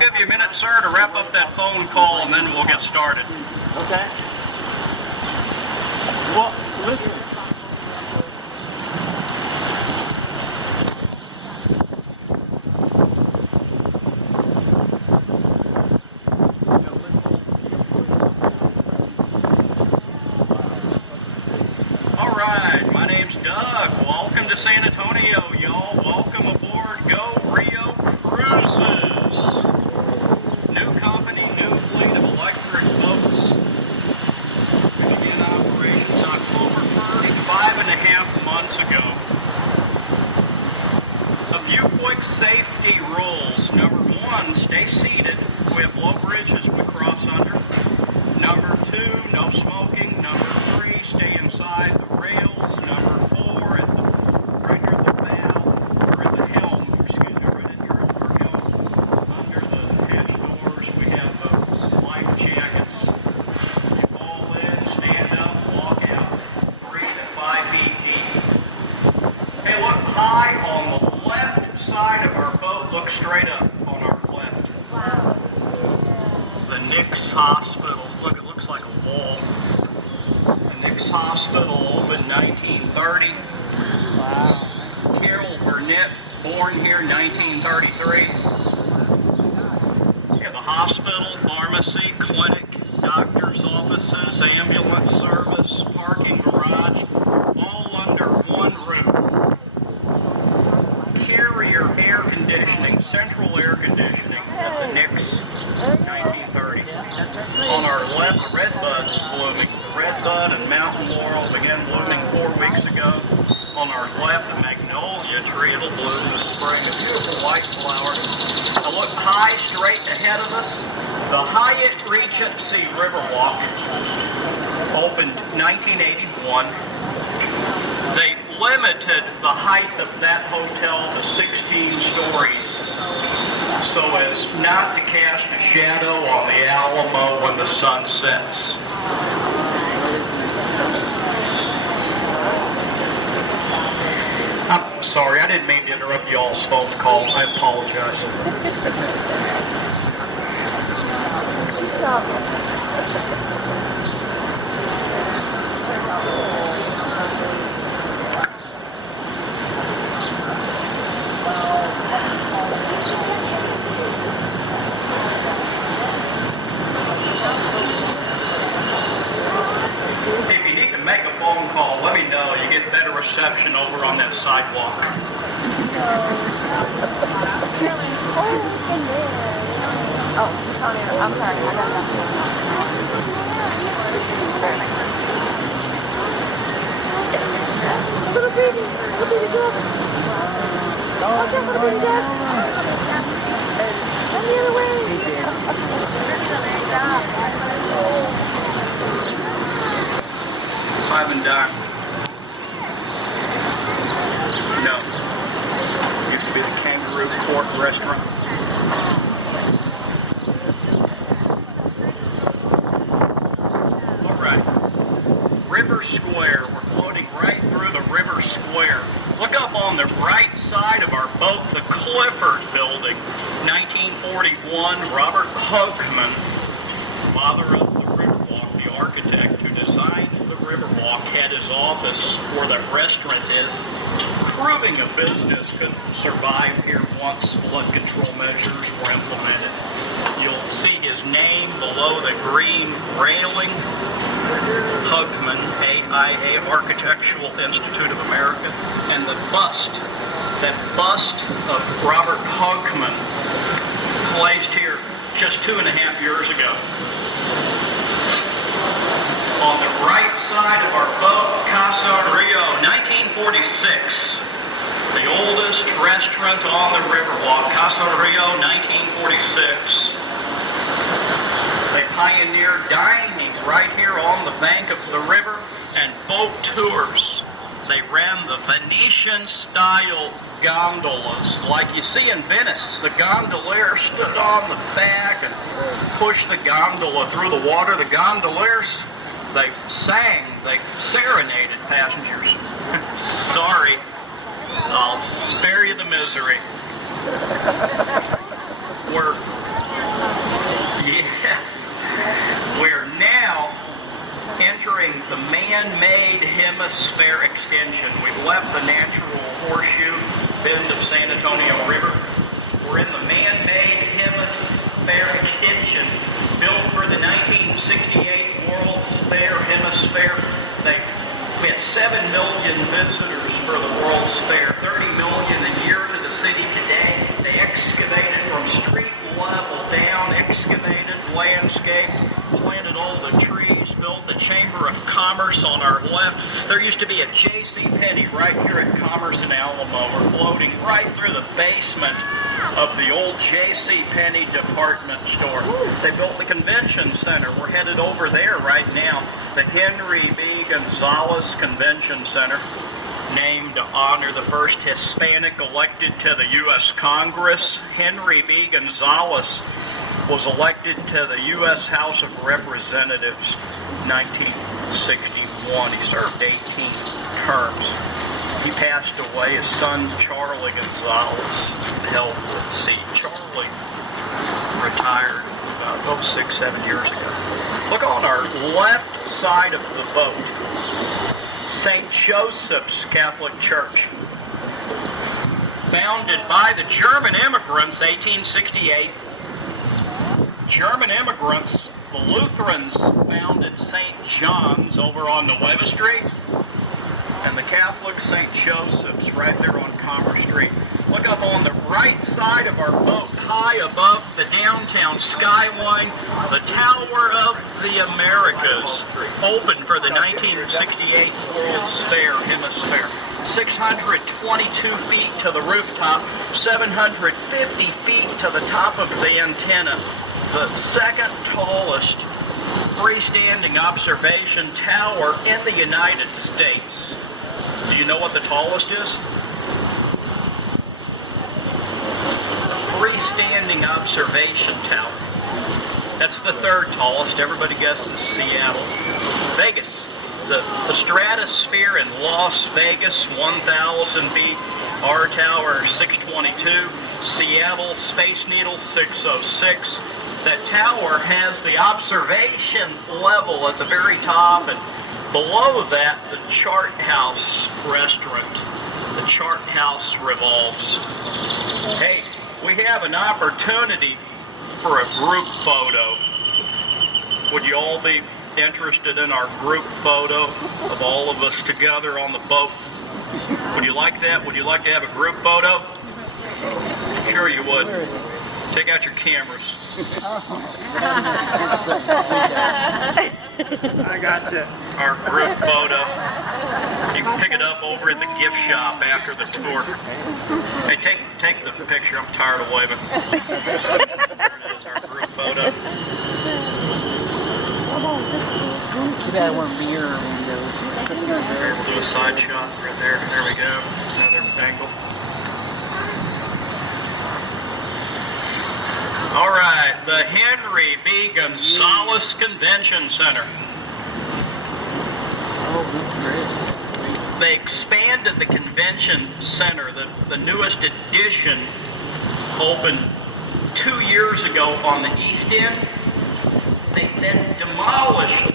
give you a minute, sir, to wrap up that phone call, and then we'll get started. Okay. Well, listen. All right, my name's Doug. Welcome to San Antonio, y'all. Welcome aboard Go Rio Cruises. New company, new fleet of electric boats. Began operations October 1st, 5.5 months ago. A few quick safety rules. Number 1, stay seated. We have low bridges we cross under. Number 2, no smoking. Number 3, stay inside the rails. Number 4, right near the bow, or at the helm, excuse me, right in your upper helm, under the hatch doors, we have life jackets. You fall in, stand up, walk out. 3 to 5 feet deep. Hey, look high on the left side of our boat. Look straight up on our left. Wow. The Nix Hospital. Look, it looks like a wall. The Nix Hospital opened 1930. Wow. Carol Burnett, born here 1933. We have a hospital, pharmacy, clinic, doctor's offices, ambulance service, parking garage, all under one roof. Carrier air conditioning, central air conditioning at the Nix 1930. On our left, the redbud's blooming. The redbud and mountain laurel began blooming 4 weeks ago. On our left, the magnolia tree, it'll bloom this spring. A beautiful white flower. Now look high, straight ahead of us. The Hyatt Regency Riverwalk opened 1981. They limited the height of that hotel to 16 stories so as not to cast a shadow on the Alamo when the sun sets. I'm sorry, I didn't mean to interrupt y'all's phone call. I apologize. If you need to make a phone call, let me know. You get better reception over on that sidewalk. Oh, it's on here. I'm sorry. I got that. Little baby dog. Watch out, little baby dog. Come the other way. Five and dime. No. Used to be the Kangaroo Court restaurant. All right. River Square. We're floating right through the River Square. Look up on the right side of our boat, the Clifford Building. 1941, Robert Hokeman, father of the Riverwalk, the architect who designed the Riverwalk, had his office where the restaurant is, proving a business could survive here once flood control measures were implemented. You'll see his name below the green railing, Hokeman, AIA, Architectural Institute of America, and the bust, that bust of Robert Hokeman, placed here just 2.5 years ago. On the right side of our boat, Casa Rio, 1946. The oldest restaurant on the Riverwalk, Casa Rio, 1946. They pioneered dining right here on the bank of the river and boat tours. They ran the Venetian-style gondolas like you see in Venice. The gondolier stood on the back and pushed the gondola through the water. The gondoliers, they sang, they serenaded passengers. Sorry, I'll spare you the misery. We're man-made hemisphere extension. We've left the natural horseshoe bend of San Antonio River. We're in the man-made hemisphere extension built for the 1968 World's Fair Hemisphere. We had 7 million visitors for the World's Fair, 30 million a year to the city today. They excavated from street level down, excavated, landscaped, planted all the trees, built the Chamber of Commerce on our left. There used to be a J.C. Penney right here at Commerce in Alamo. We're floating right through the basement of the old J.C. Penney department store. They built the convention center. We're headed over there right now. The Henry B. Gonzalez Convention Center, named to honor the first Hispanic elected to the U.S. Congress. Henry B. Gonzalez was elected to the U.S. House of Representatives in 1961. He served 18 terms. He passed away. His son, Charlie Gonzalez, held the seat. Charlie retired about 6-7 years ago. Look on our left side of the boat. St. Joseph's Catholic Church. Founded by the German immigrants, 1868. German immigrants, the Lutherans founded St. John's over on Nueva Street, and the Catholic St. Joseph's right there on Commerce Street. Look up on the right side of our boat, high above the downtown skyline, the Tower of the Americas, opened for the 1968 World's Fair Hemisphere. 622 feet to the rooftop, 750 feet to the top of the antenna. The second tallest freestanding observation tower in the United States. Do you know what the tallest is? Freestanding observation tower. That's the third tallest. Everybody guesses Seattle. Vegas. The stratosphere in Las Vegas, 1,000 feet. Our tower, 622. Seattle, Space Needle, 606. That tower has the observation level at the very top, and below that, the Chart House restaurant. The Chart House revolves. Hey, we have an opportunity for a group photo. Would you all be interested in our group photo of all of us together on the boat? Would you like that? Would you like to have a group photo? Sure you would. Take out your cameras. I got you. Our group photo. You can pick it up over at the gift shop after the tour. Hey, take the picture. I'm tired of waving. There it is, our group photo. Too bad I want mirror windows. There's a side shot right there. There we go. Another angle. All right, the Henry B. Gonzalez Convention Center. Oh, Chris. They expanded the convention center. The newest addition opened 2 years ago on the east end. They then demolished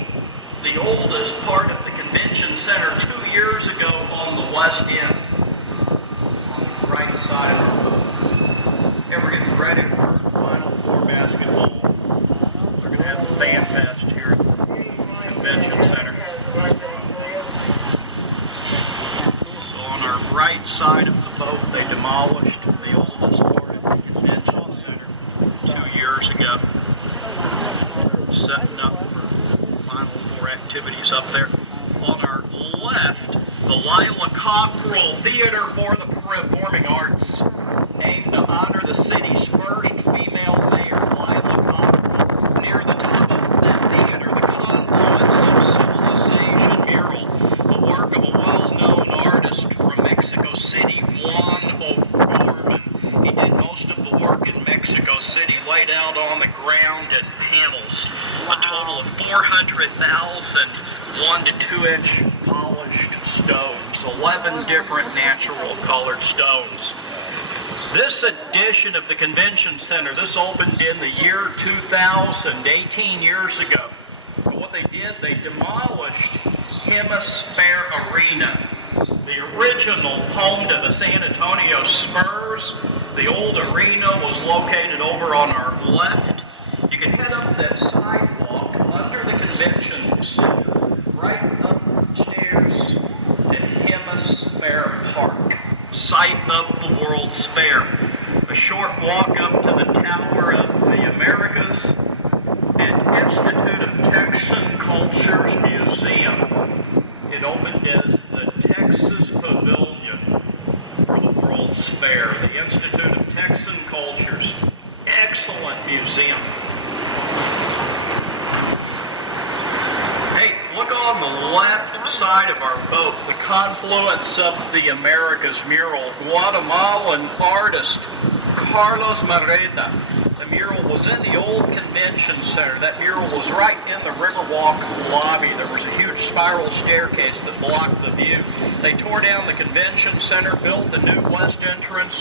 the oldest part of the convention center 2 years ago on the west end, on the right side of the boat. And we're getting ready for Final Four basketball. We're going to have a fan fest here at the convention center. So on our right side of the boat, they demolished the oldest part of the convention center 2 years ago. Setting up for Final Four activities up there. On our left, the Lila Cockrell Theater for the Performing Arts, named to honor the city's first female mayor, Lila Cockrell. Near the top of that theater, the Confluence of Civilization mural, the work of a well-known artist from Mexico City, Juan O'Gorman. He did most of the work in Mexico City, laid out on the ground in panels. A total of 400,000 1 to 2 inch polished stones, 11 different natural colored stones. This edition of the convention center, this opened in the year 2000, 18 years ago. But what they did, they demolished Hemisphere Arena, the original home to the San Antonio Spurs. The old arena was located over on our left. You can head up that sidewalk under the convention center, right upstairs to Hemisphere Park, site of the World's Fair. A short walk up to the Tower of the Americas and Institute of Texan Cultures Museum. It opened as the Texas Pavilion for the World's Fair. The Institute of Texan Cultures. Excellent museum. Hey, look on the left side of our boat, the confluence of the Americas mural. Guatemalan artist Carlos Marreta. The mural was in the old convention center. That mural was right in the Riverwalk lobby. There was a huge spiral staircase that blocked the view. They tore down the convention center, built the new west entrance,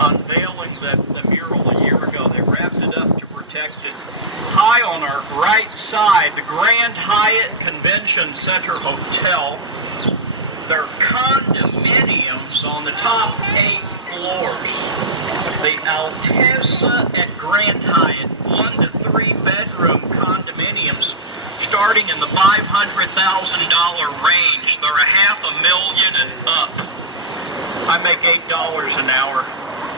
unveiling the mural a year ago. They wrapped it up to protect it. High on our right side, the Grand Hyatt Convention Center Hotel. There are condominiums on the top 8 floors. The Alteza at Grand Hyatt, 1 to 3 bedroom condominiums, starting in the $500,000 range. They're $500,000 and up. I make $8 an hour.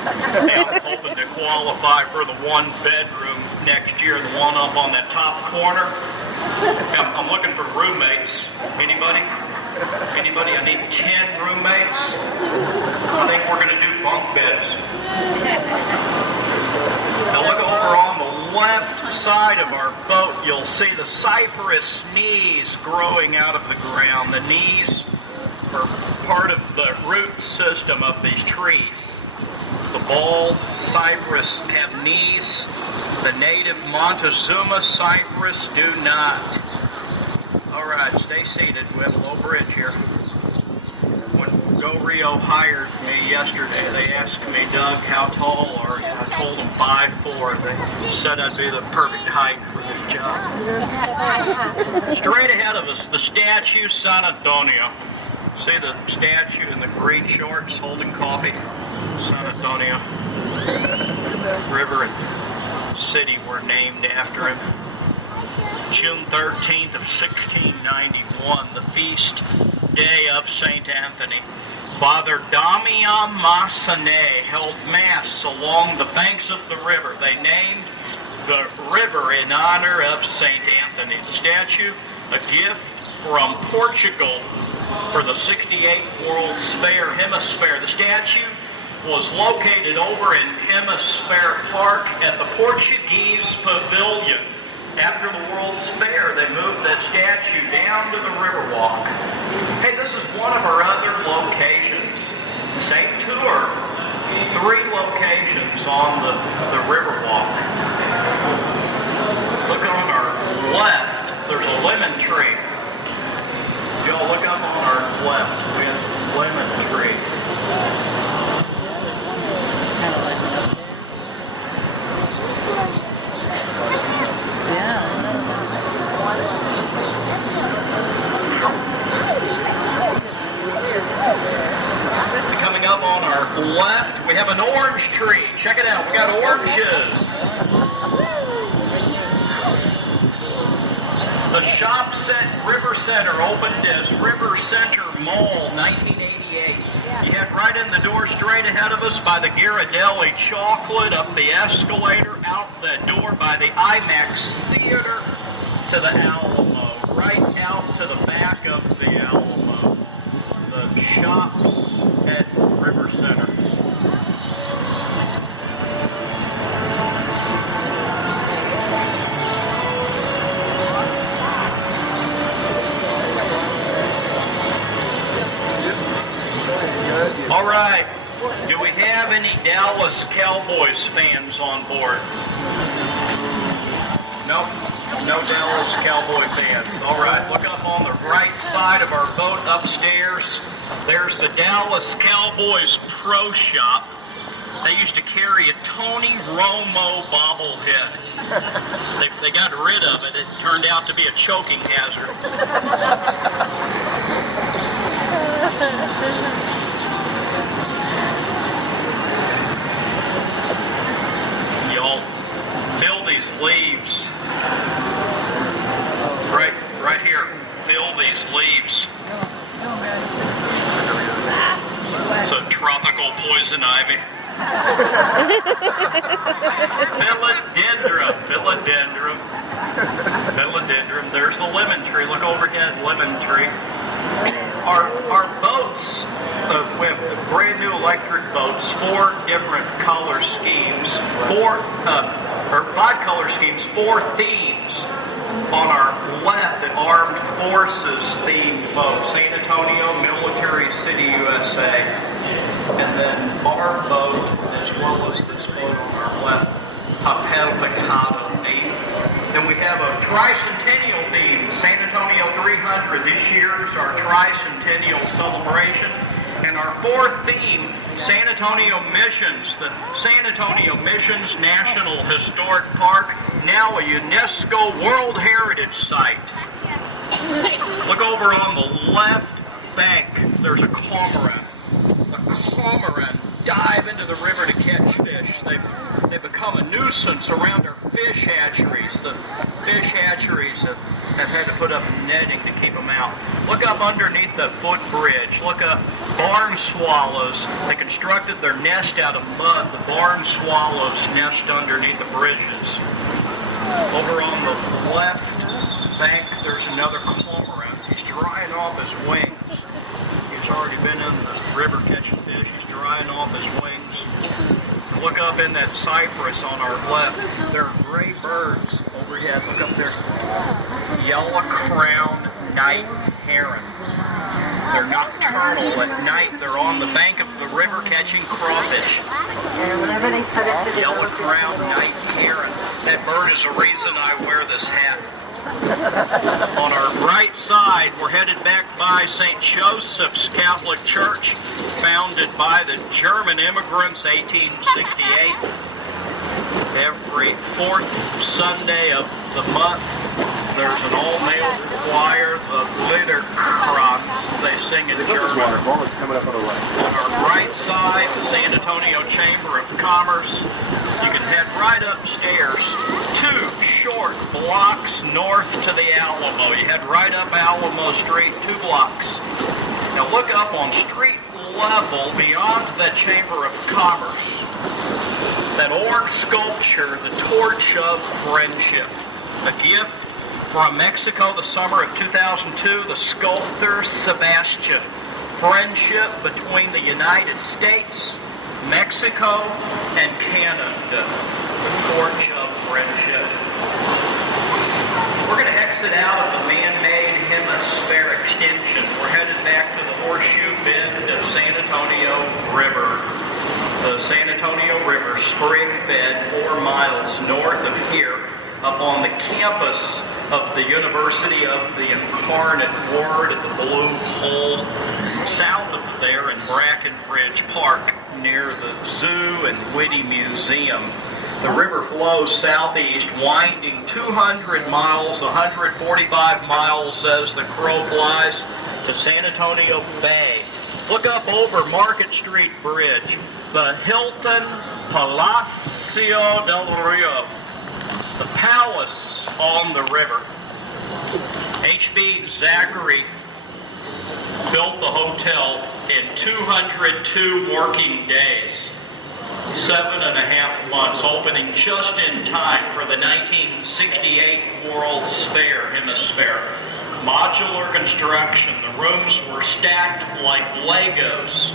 I'm hoping to qualify for the 1 bedroom next year, the one up on that top corner. I'm looking for roommates. Anybody? Anybody? I need 10 roommates. I think we're going to do bunk beds. Now look over on the left side of our boat. You'll see the cypress knees growing out of the ground. The knees are part of the root system of these trees. The bald cypress have knees. The native Montezuma cypress do not. All right, stay seated. We have a low bridge here. When Go Rio hired me yesterday, they asked me, Doug, how tall are you? I told them 5'4". They said I'd be the perfect height for this job. Straight ahead of us, the statue San Antonio. See the statue in the green shorts holding coffee? San Antonio. River and city were named after him. June 13th of 1691, the feast day of St. Anthony. Father Damian Massenet held Mass along the banks of the river. They named the river in honor of St. Anthony. The statue, a gift from Portugal for the 68th World's Fair Hemisphere. The statue was located over in Hemisphere Park at the Portuguese Pavilion. After the World's Fair, they moved that statue down to the Riverwalk. Hey, this is one of our other locations. Same tour. 3 locations on the Riverwalk. Look on our left. There's a lemon tree. Y'all look up on our left. We have a lemon tree. Coming up on our left, we have an orange tree. Check it out. We got oranges. The Shop Set River Center opened as River Center Mall, 1988. You head right in the door straight ahead of us by the Ghirardelli Chocolate, up the escalator, out the door by the IMAX Theater to the Alamo, right out to the back of the Alamo. The Shops at River Center. All right, do we have any Dallas Cowboys fans on board? Nope, no Dallas Cowboy fans. All right, look up on the right side of our boat upstairs. There's the Dallas Cowboys Pro Shop. They used to carry a Tony Romo bobblehead. They got rid of it. It turned out to be a choking hazard. Y'all fill these leaves. Right here. Fill these leaves. It's a tropical poison ivy. Philodendron. There's the lemon tree. Look overhead, lemon tree. Our boats, we have brand new electric boats, 4 different color schemes, 5 color schemes, 4 themes. On our left, an armed forces themed boat, San Antonio Military City, USA. And then our boat, as well as this boat on our left, Papel Picado theme. Then we have a tricentennial theme, San Antonio 300. This year is our tricentennial celebration. And our 4th theme, San Antonio Missions, the San Antonio Missions National Historic Park, now a UNESCO World Heritage Site. Look over on the left bank, there's a cormorant. A cormorant dive into the river to catch fish. They've become a nuisance around our fish hatcheries. The fish hatcheries have had to put up netting to keep them out. Look up underneath the footbridge. Look up barn swallows. They constructed their nest out of mud. The barn swallows nest underneath the bridges. Over on the left bank, there's another cormorant. He's drying off his wings. He's already been in the river catching fish. He's drying off his wings. Look up in that cypress on our left. There are gray birds overhead. Look up there. Yellow-crowned night heron. They're nocturnal. At night, they're on the bank of the river catching crawfish. Yeah, whenever they set it to the Yellow-crowned night heron. That bird is the reason I wear this hat. On our right side, we're headed back by St. Joseph's Catholic Church, founded by the German immigrants, 1868. Every 4th Sunday of the month, there's an all-male choir, the Liederkranz. They sing in German. On our right side, the San Antonio Chamber of Commerce. You can head right upstairs, 2 short blocks north to the Alamo. You head right up Alamo Street, 2 blocks. Now look up on street level beyond the Chamber of Commerce. That orange sculpture, the Torch of Friendship. A gift from Mexico the summer of 2002, the sculptor Sebastian. Friendship between the United States, Mexico, and Canada. The Torch of Friendship. We're going to exit out of the man-made hemisphere extension. We're headed back to the Horseshoe Bend of San Antonio River. The San Antonio River, spring-fed 4 miles north of here, up on the campus of the University of the Incarnate Word at the Blue Hole. South of there in Brackenridge Park, near the Zoo and Whitty Museum. The river flows southeast, winding 200 miles, 145 miles as the crow flies, to San Antonio Bay. Look up over Market Street Bridge, the Hilton Palacio del Rio, the palace on the river. H.B. Zachary built the hotel in 202 working days, 7.5 months, opening just in time for the 1968 World's Fair Hemisphere. Modular construction. The rooms were stacked like Legos.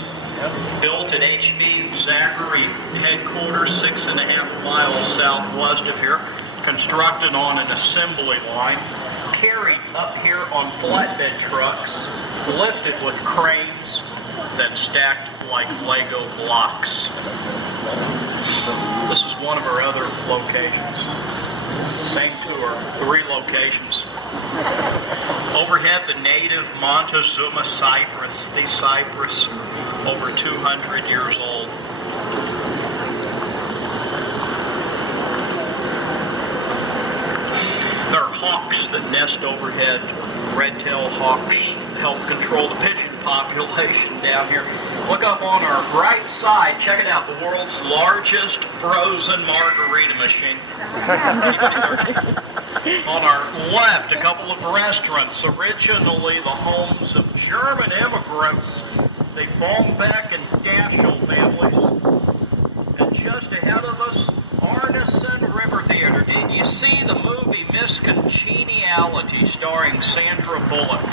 Built at H.B. Zachary headquarters, 6.5 miles southwest of here. Constructed on an assembly line. Carried up here on flatbed trucks. Lifted with cranes. Then stacked like Lego blocks. This is one of our other locations. Same tour, 3 locations. Overhead, the native Montezuma cypress. These cypress over 200 years old. nest overhead. Red-tailed hawks help control the pigeon population down here. Look up on our right side. Check it out. The world's largest frozen margarita machine. On our left, a couple of restaurants, originally the homes of German immigrants, the Bombeck and Daschel families. And just ahead of us, Arneson River Theater. Did you see the movie Miss Congeniality starring Sandra Bullock?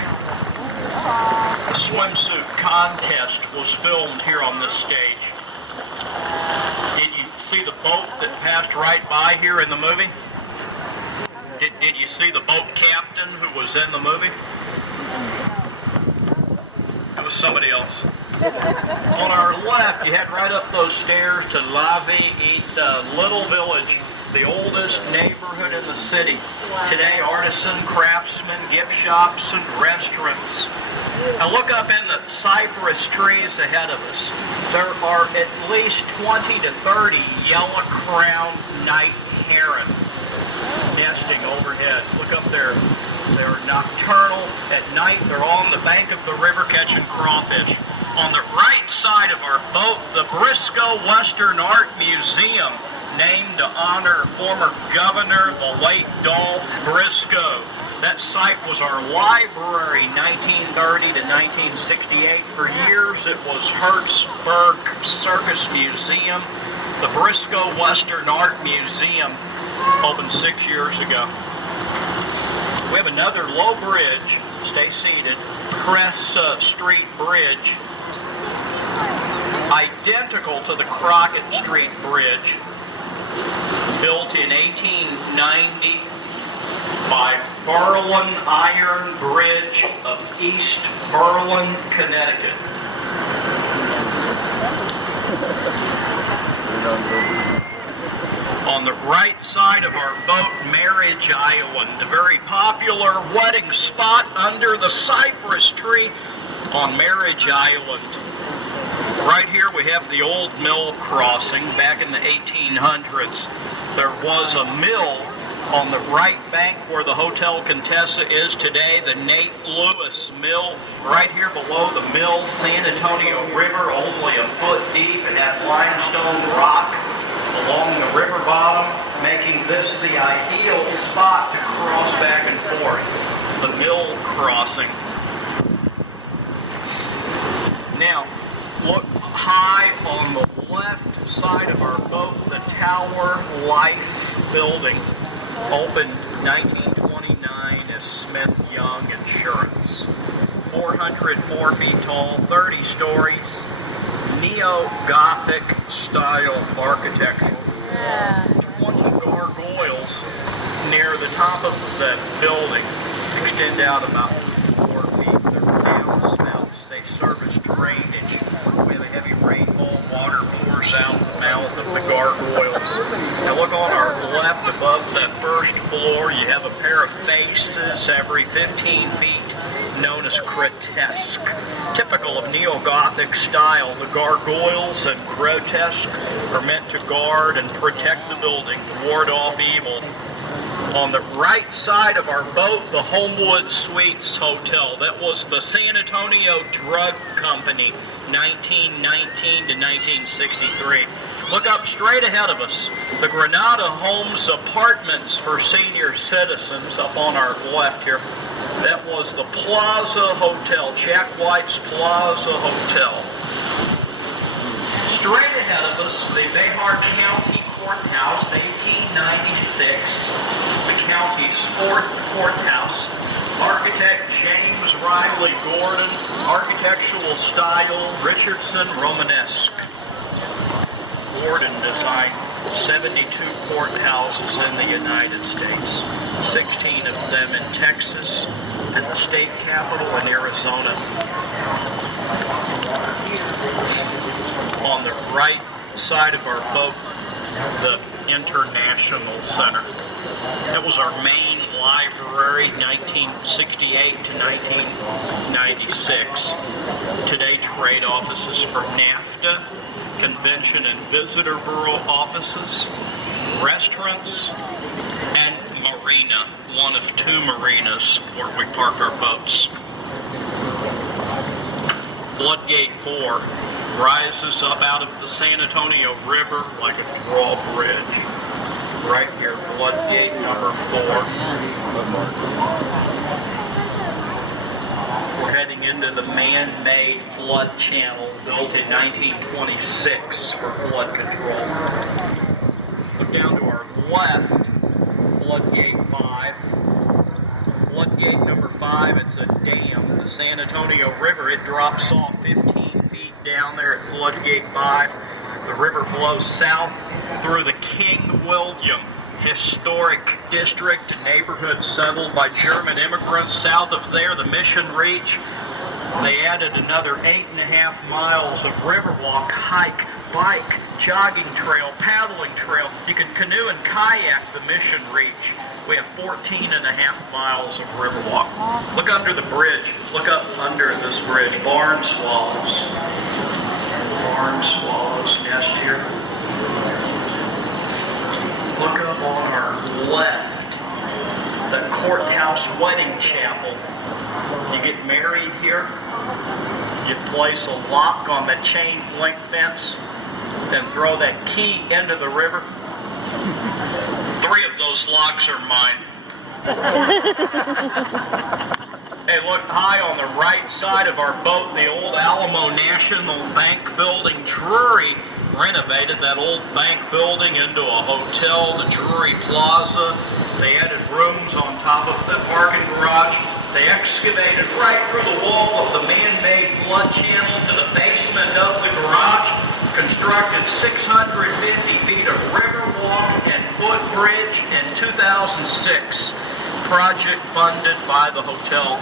The swimsuit contest was filmed here on this stage. Did you see the boat that passed right by here in the movie? Did you see the boat captain who was in the movie? That was somebody else. On our left, you head right up those stairs to La Vie Little Village, the oldest neighborhood in the city. Today, artisan, craftsmen, gift shops, and restaurants. Now look up in the cypress trees ahead of us. There are at least 20 to 30 yellow-crowned night heron nesting overhead. Look up there. They're nocturnal. At night, they're on the bank of the river catching crawfish. On the right side of our boat, the Briscoe Western Art Museum, named to honor former governor, the late Dolph Briscoe. That site was our library, 1930 to 1968. For years, it was Hertzberg Circus Museum. The Briscoe Western Art Museum opened 6 years ago. We have another low bridge, stay seated, Cress Street Bridge, identical to the Crockett Street Bridge, built in 1890 by Berlin Iron Bridge of East Berlin, Connecticut. On the right side of our boat, Marriage Island, a very popular wedding spot under the cypress tree on Marriage Island. Right here we have the old mill crossing. Back in the 1800s, there was a mill on the right bank where the Hotel Contessa is today, the Nate Lewis Mill. Right here below the mill, San Antonio River, only a foot deep. It had limestone rock along the river bottom, making this the ideal spot to cross back and forth, the mill crossing. Now, look high on the left side of our boat, the Tower Life building, opened 1929 as Smith Young Insurance. 404 feet tall, 30 stories, neo-Gothic style architecture. 20 gargoyles near the top of that building extend out about 4 feet. They're downspouts. They serve as drainage. When a heavy rainfall, water pours out the mouth of the gargoyles. Now look on our left above that first floor. You have a pair of faces every 15 feet, known as grotesque. Typical of neo-Gothic style, the gargoyles and grotesque are meant to guard and protect the building, to ward off evil. On the right side of our boat, the Homewood Suites Hotel. That was the San Antonio Drug Company, 1919 to 1963. Look up straight ahead of us. The Granada Homes Apartments for senior citizens up on our left here. That was the Plaza Hotel, Jack White's Plaza Hotel. Straight ahead of us, the Behar County Courthouse, 1896. The county's fourth courthouse. Architect James Riley Gordon. Architectural style, Richardson Romanesque. Gordon designed 72 courthouses in the United States, 16 of them in Texas, and the state capital in Arizona. On the right side of our boat, the International Center. That was our main library, 1968 to 1996. Today, trade offices for NAFTA, convention and visitor bureau offices, restaurants, and Marina, one of two marinas where we park our boats. Floodgate 4 rises up out of the San Antonio River like a drawbridge. Right here, floodgate number 4. We're heading into the man-made flood channel built in 1926 for flood control. Look down to our left, floodgate 5. Floodgate number 5, it's a dam. The San Antonio River, it drops off 15 feet down there at floodgate 5. The river flows south through the King William Historic District, neighborhood settled by German immigrants. South of there, the Mission Reach. They added another 8.5 miles of riverwalk, hike, bike, jogging trail, paddling trail. You can canoe and kayak the Mission Reach. We have 14.5 miles of riverwalk. Look under the bridge. Look up under this bridge. Barn swallows. Barn swallows nest here. Look up on our left, the courthouse wedding chapel. You get married here, you place a lock on the chain link fence, then throw that key into the river. 3 of those locks are mine. Hey, look high on the right side of our boat, the old Alamo National Bank building. Drury renovated that old bank building into a hotel, the Drury Plaza. They added rooms on top of the parking garage. They excavated right through the wall of the man-made flood channel to the basement of the garage, constructed 650 feet of riverwalk and footbridge in 2006. Project funded by the hotel.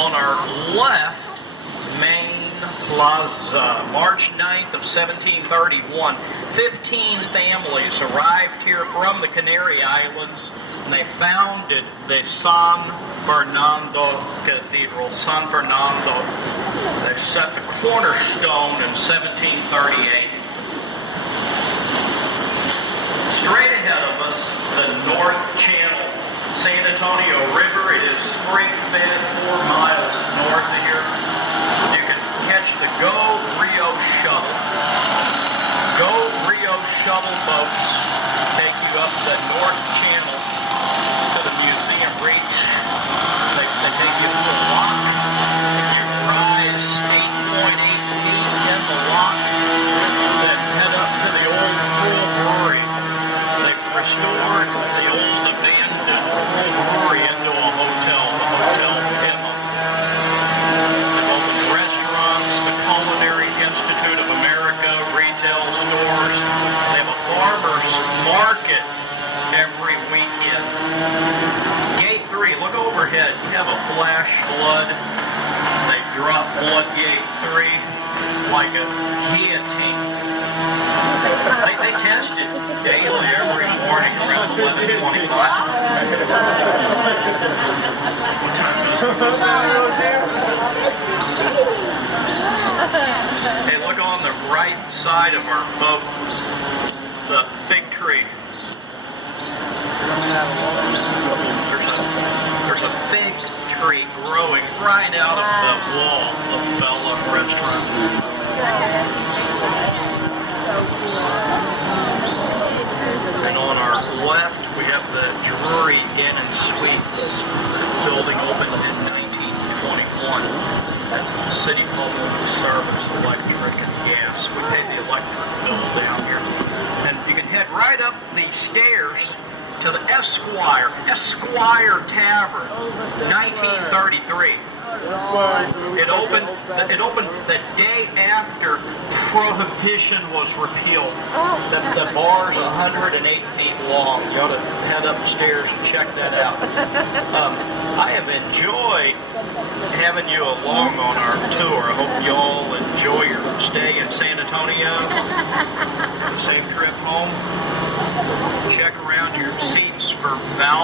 On our left, Main Plaza, March 9th of 1731. 15 families arrived here from the Canary Islands, and they founded the San Fernando Cathedral. San Fernando. They set the cornerstone in 1738. Straight ahead of us, the North Channel, San Antonio River. It is spring-fed 4 miles north of here. You can catch the Go Rio Shuttle. Go Rio Shuttle boats take you up the North Channel to the Museum Reach. They take you to the lock. You rise 8.8 feet in the lock, then head up to the old Pool Brewery. They've restored the old abandoned Pool Brewery into a hotel, the Hotel Emma. They've opened restaurants, the Culinary Institute of America, retail stores. They have a farmer's market every weekend. Gate 3, look overhead. We have a flash flood. They drop floodgate 3 like a guillotine. They test it daily every morning around 11:25. Hey, look on the right side of our boat, the big tree. There's a big tree growing right out of the wall of Bella Restaurant. And on our left, we have the Drury Inn and Suites. The building opened in 1921. That's city public service, electric and gas. We pay the electric bill down here. And you can head right up the stairs to the Esquire Tavern, 1933. It opened the day after Prohibition was repealed. The bar's 108 feet long. You ought to head upstairs and check that out. I have enjoyed having you along on our tour. I hope you all enjoy your stay in San Antonio. Have a safe trip home. Check around your seats for Val.